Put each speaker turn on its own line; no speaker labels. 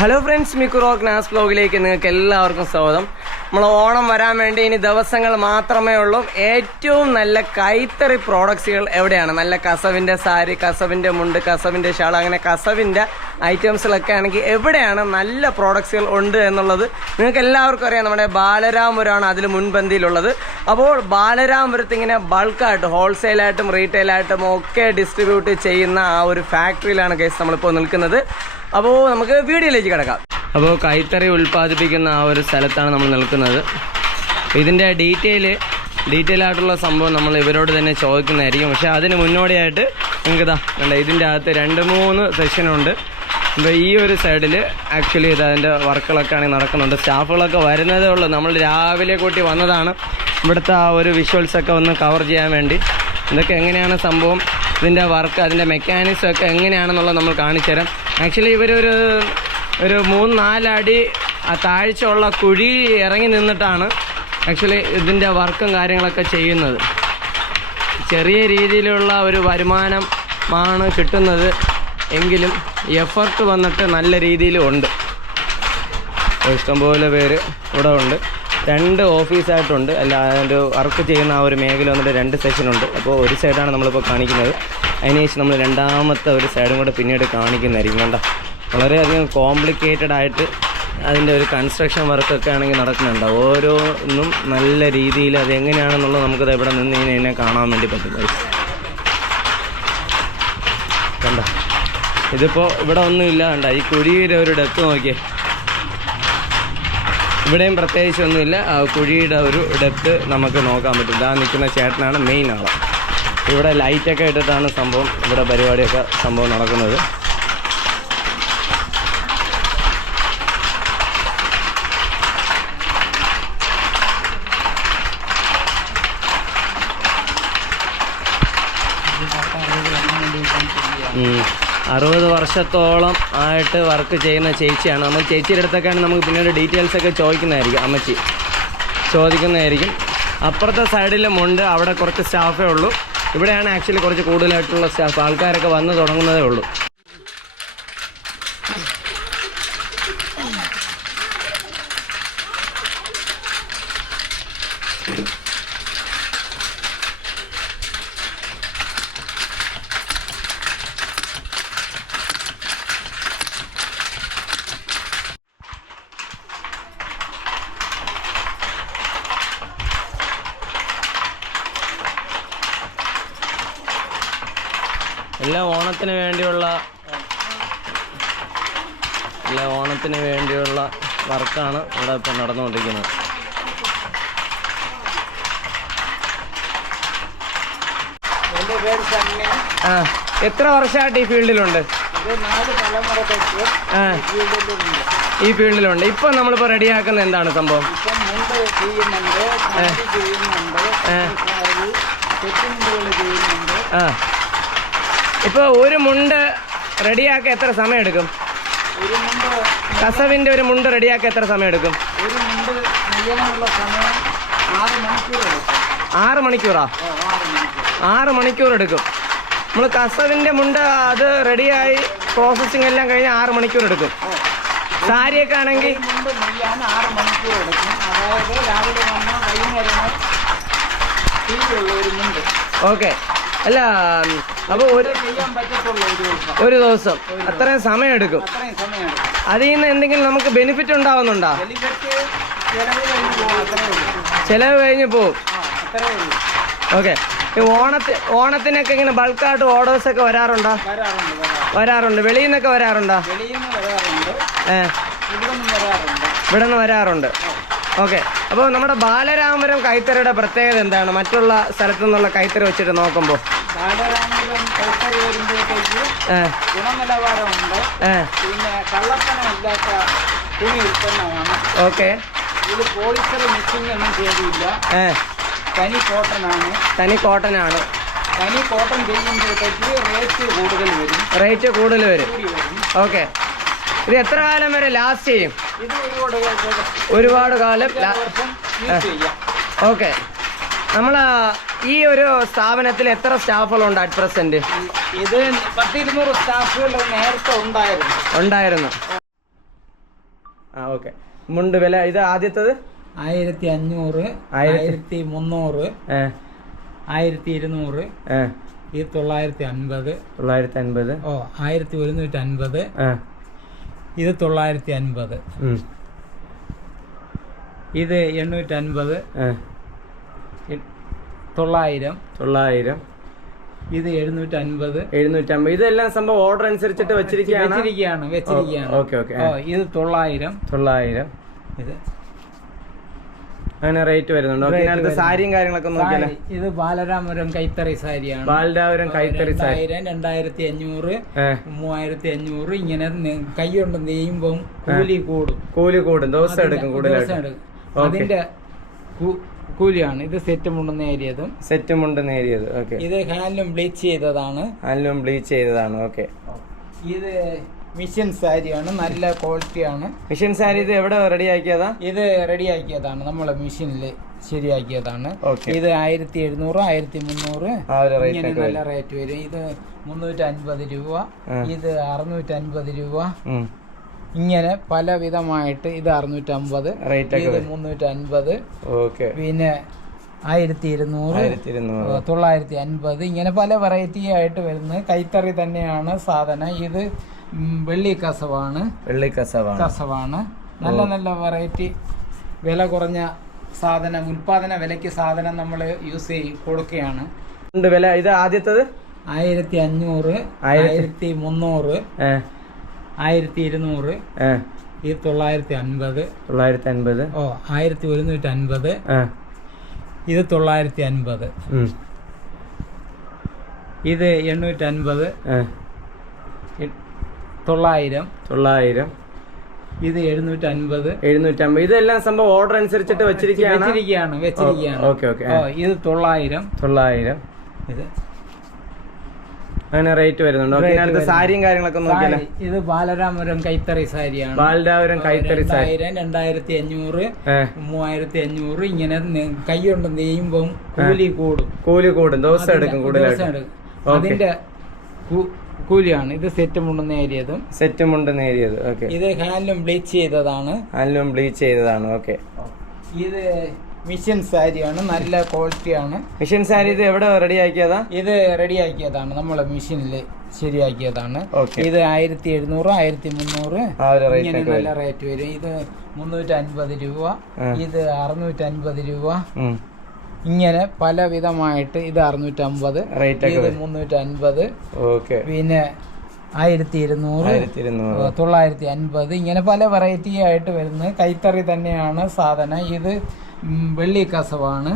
Hello friends മിക്കുറോ ഗ്നാസ് ബ്ലോഗിലേക്ക് നിങ്ങൾക്ക് എല്ലാവർക്കും സ്വാഗതം. നമ്മൾ ഓണം വരാൻ വേണ്ടി ഇനി ദിവസങ്ങൾ മാത്രമേ ഉള്ളൂ. ഏറ്റവും നല്ല കൈത്തറി പ്രോഡക്ട്സുകൾ എവിടെയാണ്? നല്ല കസവിന്റെ സാരി കസവിന്റെ മുണ്ട് കസവിന്റെ ഷാൾ അങ്ങനെ കസവിന്റെ ഐറ്റംസിലൊക്കെ ആണെങ്കിൽ എവിടെയാണ് നല്ല പ്രോഡക്ട്സുകൾ ഉണ്ട് എന്നുള്ളത് നിങ്ങൾക്ക് എല്ലാവർക്കും അറിയാം. നമ്മുടെ ബാലരാമപുരമാണ് അതിൽ മുൻപന്തിയിലുള്ളത്. അപ്പോൾ ബാലരാമപുരത്ത് ഇങ്ങനെ ബൾക്കായിട്ട് ഹോൾസെയിലായിട്ടും റീറ്റെയിലായിട്ടും ഒക്കെ ഡിസ്ട്രിബ്യൂട്ട് ചെയ്യുന്ന ആ ഒരു ഫാക്ടറിയിലാണ് കേസ് നമ്മളിപ്പോൾ നിൽക്കുന്നത്. അപ്പോൾ നമുക്ക് വീഡിയോയിലേക്ക് കിടക്കാം. അപ്പോൾ കൈത്തറി ഉൽപ്പാദിപ്പിക്കുന്ന ആ ഒരു സ്ഥലത്താണ് നമ്മൾ നിൽക്കുന്നത്. ഇതിന്റെ ഡീറ്റെയിൽ ഡീറ്റെയിൽ ആയിട്ടുള്ള സംഭവം നമ്മൾ ഇവരോട് തന്നെ ചോദിക്കുന്നതായിരിക്കും. പക്ഷേ അതിന് മുന്നോടിയായിട്ട് നിങ്ങൾക്ക് ഇതാ കണ്ട ഇതിന്റെ അകത്ത് രണ്ട് മൂന്ന് സെഷനുണ്ട് അപ്പോൾ ഈ ഒരു സൈഡിൽ ആക്ച്വലി ഇത് അതിന്റെ വർക്കുകളൊക്കെ ആണെങ്കിൽ നടക്കുന്നുണ്ട്. സ്റ്റാഫുകളൊക്കെ വരുന്നതേ ഉള്ളൂ. നമ്മൾ രാവിലെ കൂട്ടി വന്നതാണ്. ഇവിടുത്തെ ആ ഒരു വിഷ്വൽസൊക്കെ ഒന്ന് കവർ ചെയ്യാൻ വേണ്ടി. ഇതൊക്കെ എങ്ങനെയാണ് സംഭവം? ഇതിന്റെ വർക്ക് അതിന്റെ മെക്കാനിക്സൊക്കെ എങ്ങനെയാണെന്നുള്ളത് നമ്മൾ കാണിച്ചു തരാം ആക്ച്വലി ഇവരൊരു ഒരു മൂന്ന് നാലടി താഴ്ചയുള്ള കുഴി ഇറങ്ങി നിന്നിട്ടാണ് ആക്ച്വലി ഇതിന്റെ വർക്കും കാര്യങ്ങളൊക്കെ ചെയ്യുന്നത്. ചെറിയ രീതിയിലുള്ള ഒരു വരുമാനമാണ് കിട്ടുന്നത്. എങ്കിലും എഫർട്ട് വന്നിട്ട് നല്ല രീതിയിലും ഉണ്ട്. ഇഷ്ടംപോലെ പേര് ഇവിടെ ഉണ്ട്. രണ്ട് ഓഫീസായിട്ടുണ്ട്. അല്ല അതിന്റെ വർക്ക് ചെയ്യുന്ന ആ ഒരു മേഖല വന്നിട്ട് രണ്ട് സെക്ഷനുണ്ട് അപ്പോൾ ഒരു സൈഡാണ് നമ്മളിപ്പോൾ കാണിക്കുന്നത്. അതിനുശേഷം നമ്മൾ രണ്ടാമത്തെ ഒരു സൈഡും കൂടെ പിന്നീട് കാണിക്കുന്നതായിരിക്കും. കണ്ട? വളരെയധികം കോംപ്ലിക്കേറ്റഡ് ആയിട്ട് അതിന്റെ ഒരു കൺസ്ട്രക്ഷൻ വർക്കൊക്കെ ആണെങ്കിൽ നടക്കുന്നുണ്ട്. ഓരോന്നും നല്ല രീതിയിൽ അതെങ്ങനെയാണെന്നുള്ളത് നമുക്കത് ഇവിടെ നിന്ന് കഴിഞ്ഞാൽ കാണാൻ വേണ്ടി പറ്റും. കണ്ട? ഇതിപ്പോൾ ഇവിടെ ഒന്നുമില്ല കണ്ട? ഈ കുഴിയുടെ ഒരു ഡെപ്ത് നോക്കിയേ. ഇവിടെയും പ്രത്യേകിച്ച് ഒന്നുമില്ല കുഴിയുടെ ഒരു ഡെപ്ത് നമുക്ക് നോക്കാൻ പറ്റും. ഇതാ നിൽക്കുന്ന ചേട്ടനാണ് മെയിൻ ആൾ. ഇവിടെ ലൈറ്റൊക്കെ ഇട്ടിട്ടാണ് സംഭവം ഇവിടെ പരിപാടിയൊക്കെ സംഭവം നടക്കുന്നത്. ഉം. അറുപത് വർഷത്തോളം ആയിട്ട് വർക്ക് ചെയ്യുന്ന ചേച്ചിയാണ്. നമ്മൾ ചേച്ചിയുടെ അടുത്തൊക്കെയാണ് നമുക്ക് പിന്നീട് ഡീറ്റെയിൽസ് ഒക്കെ ചോദിക്കുന്നതായിരിക്കും അമ്മച്ചി. ചോദിക്കുന്നതായിരിക്കും. അപ്പുറത്തെ സൈഡിലുമുണ്ട് അവിടെ കുറച്ച് സ്റ്റാഫേ ഉള്ളൂ. ഇവിടെയാണ് ആക്ച്വലി കുറച്ച് കൂടുതലായിട്ടുള്ള സ്റ്റാഫ് ആൾക്കാരൊക്കെ വന്ന് തുടങ്ങുന്നതേ ഉള്ളൂ. എല്ലാം ഓണത്തിന് വേണ്ടിയുള്ള എല്ലാ ഓണത്തിന് വേണ്ടിയുള്ള വർക്കാണ് ഇവിടെ ഇപ്പം നടന്നുകൊണ്ടിരിക്കുന്നത്. ആ എത്ര വർഷമായിട്ട് ഈ ഫീൽഡിലുണ്ട്? ഈ ഫീൽഡിലുണ്ട്. ഇപ്പം നമ്മളിപ്പോൾ റെഡിയാക്കുന്ന എന്താണ് സംഭവം?
ചെയ്യുന്നുണ്ട് ചെയ്യുന്നുണ്ട്.
ആ. ഇപ്പോൾ ഒരു മുണ്ട് റെഡിയാക്കാൻ എത്ര സമയം എടുക്കും
ഒരു മുണ്ട്
കസവിന്റെ ഒരു മുണ്ട് റെഡിയാക്കാൻ എത്ര സമയം എടുക്കും.
ആറ്
മണിക്കൂറാ?
ആറ് മണിക്കൂർ.
എടുക്കും. നമ്മൾ കസവിന്റെ മുണ്ട് അത് റെഡിയായി പ്രോസസ്സിങ് എല്ലാം കഴിഞ്ഞ് ആറ് മണിക്കൂർ എടുക്കും. സാരിയൊക്കെ ആണെങ്കിൽ
ആറ് മണിക്കൂർ എടുക്കും. അതായത് രാവിലെ വന്നാൽ
ഓക്കെ. അല്ല അപ്പൊ ഒരു
ഒരു ദിവസം.
അത്രയും സമയം എടുക്കും അതിൽ നിന്ന് എന്തെങ്കിലും നമുക്ക് ബെനിഫിറ്റ് ഉണ്ടാവുന്നുണ്ടോ?
ചെലവ് കഴിഞ്ഞ്
പോവും ഓക്കെ. ഓണത്തി ഓണത്തിനൊക്കെ ഇങ്ങനെ ബൾക്കായിട്ട് ഓർഡേഴ്സ് ഒക്കെ വരാറുണ്ടോ?
വരാറുണ്ട്
വെളിയിൽ നിന്നൊക്കെ വരാറുണ്ടോ? ഏ
ഇവിടെ നിന്ന് വരാറുണ്ട്.
ഇവിടെ നിന്ന് വരാറുണ്ട്. ഓക്കെ. അപ്പോൾ നമ്മുടെ ബാലരാമപുരം കൈത്തറിയുടെ പ്രത്യേകത എന്താണ്? മറ്റുള്ള സ്ഥലത്തു നിന്നുള്ള കൈത്തറി വെച്ചിട്ട് നോക്കുമ്പോൾ
ഗുണനിലവാരമുണ്ട്.
ഏ
പിന്നെ കള്ളപ്പണമില്ലാത്ത തുണി ഉൽപ്പന്നമാണ്.
ഓക്കെ.
ഇത് പോളിസ്റ്റർ മിക്സിംഗ് ഒന്നും ചെയ്തില്ല. തനി കോട്ടനാണ്.
തനി കോട്ടനാണ്.
തനി കോട്ടൺ ചെയ്യുമ്പോഴത്തേക്ക് റേറ്റ് കൂടുതൽ വരും.
റേറ്റ് കൂടുതൽ വരും.
കൂടി
ഓക്കെ. ഇത് എത്ര കാലം വരെ ലാസ്റ്റ് ചെയ്യും?
ഒരുപാട്
കാലം. ഓക്കെ. നമ്മൾ ഈ ഒരു സ്ഥാപനത്തിൽ എത്ര സ്റ്റാഫുകളുണ്ട് അറ്റ് പ്രസന്റ്
ഇത് പത്തിരുന്നൂറ് സ്റ്റാഫുകൾ നേരത്തെ ഉണ്ടായിരുന്നു.
ഉണ്ടായിരുന്നു. ആ ഓക്കെ മുണ്ട് വില ഇത് ആദ്യത്തത്?
ആയിരത്തി അഞ്ഞൂറ്
ആയിരത്തി-
മുന്നൂറ് ആയിരത്തി ഇരുന്നൂറ് ഈ തൊള്ളായിരത്തി അൻപത്
തൊള്ളായിരത്തി അൻപത്.
ഓ ആയിരത്തി ഒരുന്നൂറ്റി അൻപത് ഇത് തൊള്ളായിരത്തി അൻപത്. ഇത് എണ്ണൂറ്റി അൻപത് തൊള്ളായിരം.
തൊള്ളായിരം.
ഇത് എഴുന്നൂറ്റി അൻപത്
എഴുന്നൂറ്റമ്പത് ഇതെല്ലാം സംഭവം ഓർഡർ അനുസരിച്ചിട്ട് വെച്ചിരിക്കുകയാണ്?
വെച്ചിരിക്കുകയാണ് വെച്ചിരിക്കുകയാണ്.
Okay okay.
ഇത് തൊള്ളായിരം.
തൊള്ളായിരം.
ഇത്.
അങ്ങനെ റേറ്റ് വരുന്നുണ്ട്. സാരിയും കാര്യങ്ങളൊക്കെ നോക്കിയാലോ?
ഇത് ബാലരാമപുരം കൈത്തറി സാരിയാണ്.
ബാലരാമപുരം കൈത്തറി സാരി.
രണ്ടായിരം രണ്ടായിരത്തി അഞ്ഞൂറ് മൂവായിരത്തി അഞ്ഞൂറ് ഇങ്ങനെ കൈ കൊണ്ട് നെയ്യുമ്പം കൂലി കൂടും.
കൂലി കൂടും. ദിവസം എടുക്കും കൂടുതലായിട്ട്.
അതിന്റെ കൂലിയാണ് ഇത് സെറ്റ് മുണ്ടെന്ന് നേരിയതും.
സെറ്റ് മുണ്ട് നേരിയത്. ഓക്കെ.
ഇത് ഹാൻഡ്ലൂം ബ്ലീച്ച് ചെയ്തതാണ്.
ഹാൻഡ്ലൂം ബ്ലീച്ച് ചെയ്തതാണ്. ഓക്കെ.
ഇത് മിഷൻ സാരിയാണ്. നല്ല ക്വാളിറ്റിയാണ്.
മിഷൻ സാരി ഇത് എവിടെ റെഡി ആക്കിയതാ
ഇത് റെഡിയാക്കിയതാണ്. നമ്മളെ മെഷീനിൽ ശരിയാക്കിയതാണ്. ഇത് ആയിരത്തി എഴുന്നൂറ് ആയിരത്തി മുന്നൂറ് ഇങ്ങനെ നല്ല റേറ്റ് വരും. ഇത് മുന്നൂറ്റി അൻപത് രൂപ ഇത് അറുന്നൂറ്റി അൻപത് രൂപ. ഇങ്ങനെ പല വിധമായിട്ട് ഇത് അറുന്നൂറ്റി അമ്പത്
റേറ്റ് ഒക്കെ
മുന്നൂറ്റി അൻപത്
ഓക്കെ.
പിന്നെ ആയിരത്തി ഇരുന്നൂറ് തൊള്ളായിരത്തി അൻപത് ഇങ്ങനെ പല വെറൈറ്റി ആയിട്ട് വരുന്നത് കൈത്തറി തന്നെയാണ് സാധനം. ഇത് വെള്ളി കസവാണ്
വെള്ളി കസവാണ്.
കസവാണ് നല്ല നല്ല വെറൈറ്റി വില കുറഞ്ഞ സാധനം ഉൽപാദന വിലയ്ക്ക് സാധനം നമ്മൾ യൂസ് ചെയ്ത് കൊടുക്കുകയാണ്.
വില. ഇത് ആദ്യത്തത്?
ആയിരത്തി അഞ്ഞൂറ്
ആയിരത്തി-
മുന്നൂറ് ആയിരത്തി ഇരുന്നൂറ് ഇത് തൊള്ളായിരത്തി അൻപത്
തൊള്ളായിരത്തി അൻപത്
ഓ ആയിരത്തി ഒരുന്നൂറ്റി അൻപത് ഇത് തൊള്ളായിരത്തി അൻപത്. ഇത് എണ്ണൂറ്റി അൻപത് തൊള്ളായിരം.
തൊള്ളായിരം.
ഇത് എഴുന്നൂറ്റി അൻപത്
എഴുന്നൂറ്റി അമ്പത് ഇതെല്ലാം സംഭവം ഓർഡർ അനുസരിച്ചിട്ട് വെച്ചിരിക്കുകയാണ്?
വെച്ചിരിക്കുകയാണ് വെച്ചിരിക്കുകയാണ്.
Okay okay.
ഓ ഇത് തൊള്ളായിരം.
തൊള്ളായിരം.
ഇത്
അങ്ങനെ റേറ്റ് വരുന്നുണ്ട്. ഓക്കെ അടുത്ത. സാരിയും കാര്യങ്ങളൊക്കെ നോക്കിയാലോ?
ഇത് ബാലരാമപുരം കൈത്തറി സാരിയാണ്.
ബാലരാമപുരം കൈത്തറി സാരി.
രണ്ടായിരം രണ്ടായിരത്തി അഞ്ഞൂറ് മൂവായിരത്തി അഞ്ഞൂറ് ഇങ്ങനെ കൈ കൊണ്ട് നെയ്യുമ്പം കൂലി കൂടും.
കൂലി കൂടും. ദിവസം എടുക്കും കൂടുതലായിട്ട്.
അതിന്റെ കൂലിയാണ്. ഇത് സെറ്റ് മുണ്ട് നേരിയതും
സെറ്റ് മുണ്ട് നേരിയത് ഓക്കെ
ഇത് ഹാൻഡ്ലൂം ബ്ലീച്ച് ചെയ്തതാണ്.
ഹാൻഡ്ലും ബ്ലീച്ച് ചെയ്തതാണ്. ഓക്കെ
ഇത് മിഷൻ സാരിയാണ് നല്ല ക്വാളിറ്റി ആണ്.
മിഷൻ സാരി ഇത് എവിടെ റെഡി ആക്കിയതാ?
ഇത് റെഡി ആക്കിയതാണ് നമ്മളെ മിഷ്യനിൽ ശരിയാക്കിയതാണ്. ഇത് ആയിരത്തി എഴുന്നൂറ് ആയിരത്തി മുന്നൂറ് ഇങ്ങനെ നല്ല റേറ്റ് വരും. ഇത് മുന്നൂറ്റി അൻപത് രൂപ. ഇത് അറുന്നൂറ്റി അൻപത് രൂപ. ഇങ്ങനെ പല വിധമായിട്ട് ഇത് അറുന്നൂറ്റി അമ്പത്
റേറ്റ് ഒക്കെ
ഇത് മുന്നൂറ്റി അൻപത്
ഓക്കെ
പിന്നെ
ആയിരത്തി ഇരുന്നൂറ്
തൊള്ളായിരത്തി അൻപത് ഇങ്ങനെ പല വെറൈറ്റി ആയിട്ട് വരുന്നത്. കൈത്തറി തന്നെയാണ് സാധനം. ഇത് ഉം, വെള്ളി കസവാണ്